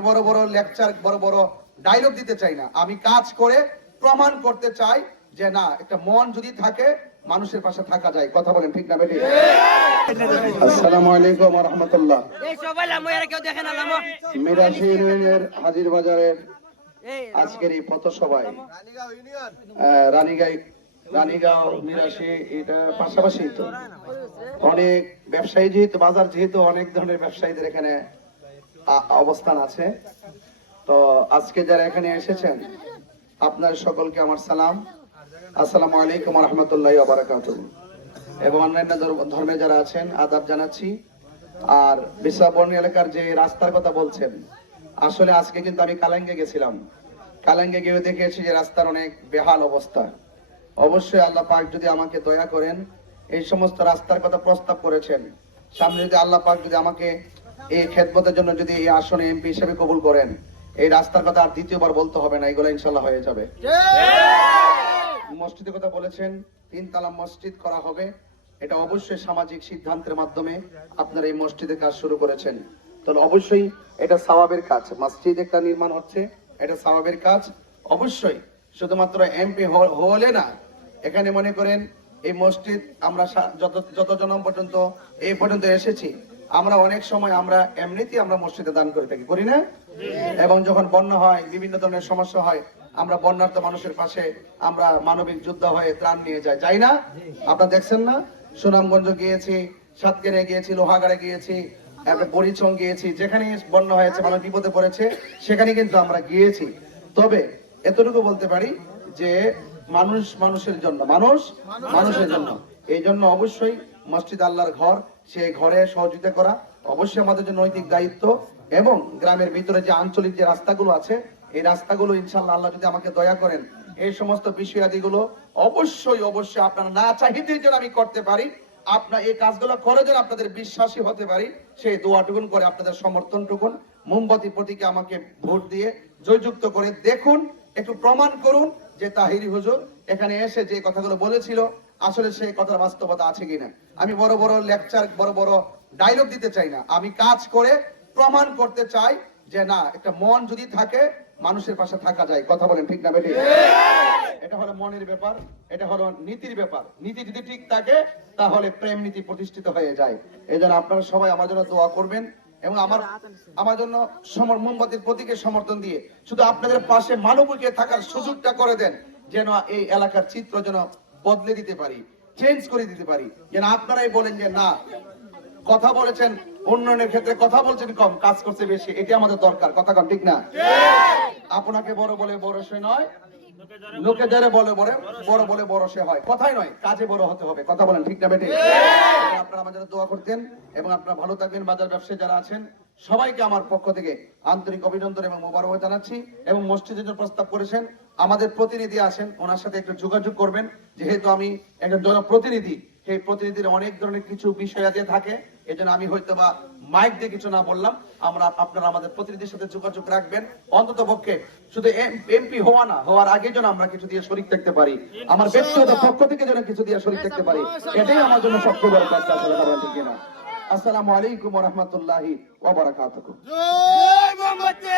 বড় বড় লেকচার বড় বড় ডায়লগ দিতে চাই না। আমি কাজ করে প্রমাণ করতে চাই যে না একটা মন যদি থাকে মানুষের পাশে থাকা যায়। কথা বলেন ঠিক না বেটি আসসালামু আলাইকুম ওয়া রাহমাতুল্লাহ এই সবাই লামো এরা কেউ দেখে না লামো। মিরাশি ইউনিয়নের হাজির বাজারের আজকের এই পথসভায় আহ, রানীগাঁও রানীগাঁও মিরাশি এটা পাশাপাশি তো। অনেক ব্যবসায়ী যেহেতু বাজার যেহেতু অনেক ধরনের ব্যবসায়ীদের এখানে অবস্থান আছে। তো আজকে যারা এখানে এসেছেন, আপনার সকলকে আমার সালাম। আসসালামু আলাইকুম রহমতুল্লাহ বারাকাত এবং অন্যান্য ধর্ম- যারা আছেন, আদাব জানাচ্ছি। আর বিশ্বাবর্ণী এলাকার যে রাস্তার কথা বলছেন, আসলে আজকে কিন্তু আমি কালাঙ্গে গেছিলাম। কালাঙ্গে গিয়ে দেখেছি যে রাস্তার অনেক বেহাল অবস্থা। অবশ্যই আল্লাহ পাক যদি আমাকে দয়া করেন, এই সমস্ত রাস্তার কথা প্রস্তাব করেছেন। সামনে যদি আল্লাহ পাক যদি আমাকে এই খেদমতের জন্য যদি এই আসনে এমপি হিসেবে কবুল করেন, এই রাস্তার কথা আর দ্বিতীয়বার বলতে হবে না, এগুলো ইনশাল্লাহ হয়ে যাবে। মসজিদের কথা বলেছেন তিন তালা মসজিদ করা হবে। এটা অবশ্যই সামাজিক সিদ্ধান্তের মাধ্যমে আপনারা এই মসজিদের কাজ শুরু করেছেন। তাহলে অবশ্যই এটা সাওয়াবের কাজ। মসজিদ একটা নির্মাণ হচ্ছে, এটা সাওয়াবের কাজ। অবশ্যই শুধুমাত্র এমপি হলে না, এখানে মনে করেন এই মসজিদ আমরা যত যত জনম পর্যন্ত এই পর্যন্ত এসেছি আমরা অনেক সময় আমরা এমনিতেই আমরা মসজিদে দান করে থাকি, করি না? এবং যখন বন্যা হয়, বিভিন্ন ধরনের সমস্যা হয়, আমরা বন্যার্ত মানুষের পাশে আমরা মানবিক যুদ্ধ হয়ে ত্রাণ নিয়ে যাই। যাই না? আপনারা দেখছেন না? সুনামগঞ্জ গিয়েছি সাতকেরে গিয়েছি লোহাগাড়ে গিয়েছি বরিচং গিয়েছি, যেখানে বন্যা হয়েছে, মানুষ বিপদে পড়েছে, সেখানে কিন্তু আমরা গিয়েছি। তবে এতটুকু বলতে পারি যে মানুষ মানুষের জন্য, মানুষ মানুষের জন্য। এই জন্য অবশ্যই মসজিদ আল্লাহর ঘর, সেই ঘরে সহযোগিতা করা অবশ্যই আমাদের যে নৈতিক দায়িত্ব এবং গ্রামের ভিতরে যে আঞ্চলিক যে রাস্তাগুলো আছে, এই রাস্তাগুলো ইনশাল্লাহ আল্লাহ যদি আমাকে দয়া করেন, এই সমস্ত বিষয়াদিগুলো অবশ্যই অবশ্যই আপনারা না চাহিতেই যেন আমি করতে পারি, আপনার এই কাজগুলো করে যেন আপনাদের বিশ্বাসী হতে পারি, সেই দোয়াটুকুন করে আপনাদের সমর্থনটুকুন, মোমবাতি প্রতীকে আমাকে ভোট দিয়ে জয়যুক্ত করে দেখুন, একটু প্রমাণ করুন যে তাহিরি হুজুর এখানে এসে যে কথাগুলো বলেছিল আসলে সেই কথার বাস্তবতা আছে কিনা? আমি বড় বড় লেকচার বড় বড় ডায়লগ দিতে চাই না। আমি কাজ করে প্রমাণ করতে চাই যে না, একটা মন যদি থাকে, মানুষের পাশে থাকা যায়। কথা বলেন ঠিক না বেটি এটা হলো মনের ব্যাপার, এটা হলো নীতির ব্যাপার। নীতি যদি ঠিক থাকে, তাহলে প্রেম নীতি প্রতিষ্ঠিত হয়ে যায়। এই জন্য আপনারা সবাই আমার জন্য দোয়া করবেন এবং আমার আমার জন্য সমর, মোমবাতির প্রতীকে সমর্থন দিয়ে শুধু আপনাদের পাশে মানবিকে থাকার সুযোগটা করে দেন, যেন এই এলাকার চিত্র যেন বদলে দিতে পারি চেঞ্জ করে দিতে পারি। যেন আপনারাই বলেন যে না কথা বলেছেন উন্নয়নের ক্ষেত্রে কথা বলছেন কম কাজ করছে বেশি এটি আমাদের দরকার। কথা কম ঠিক না? আপনাকে বড় বলে বড় সে নয় লোকে যারা বলে বলে বড় বলে বড় সে হয়। কথাই নয় কাজে বড় হতে হবে কথা বলেন ঠিক না বেটে আপনারা আমাদের দোয়া করতেন এবং আপনারা ভালো থাকবেন বাজার ব্যবসায়ী যারা আছেন সবাইকে আমার পক্ষ থেকে আন্তরিক অভিনন্দন এবং মোবারক জানাচ্ছি এবং মসজিদের প্রস্তাব করেছেন আমাদের প্রতিনিধি আছেন ওনার সাথে একটু যোগাযোগ করবেন। যেহেতু আমি একজন জনপ্রতিনিধি সেই প্রতিনিধির অনেক ধরনের কিছু বিষয়াদি থাকে। এজন্য আমি হয়তো বা মাইক দিয়ে কিছু না বললাম। আমরা আপনারা আমাদের প্রতিনিধির সাথে যোগাযোগ রাখবেন। অন্তত পক্ষে শুধু এমপি হওয়া না হওয়ার আগে যেন আমরা কিছু দিয়ে শরিক থাকতে পারি। আমার ব্যক্তিগত পক্ষ থেকে যেন কিছু দিয়ে শরিক থাকতে পারি। এটাই আমার জন্য সবচেয়ে বড় কাজ কিনা। আসসালামু আলাইকুম ওয়া রাহমাতুল্লাহি ওয়া বারাকাতুহু। জয় মোমবাতি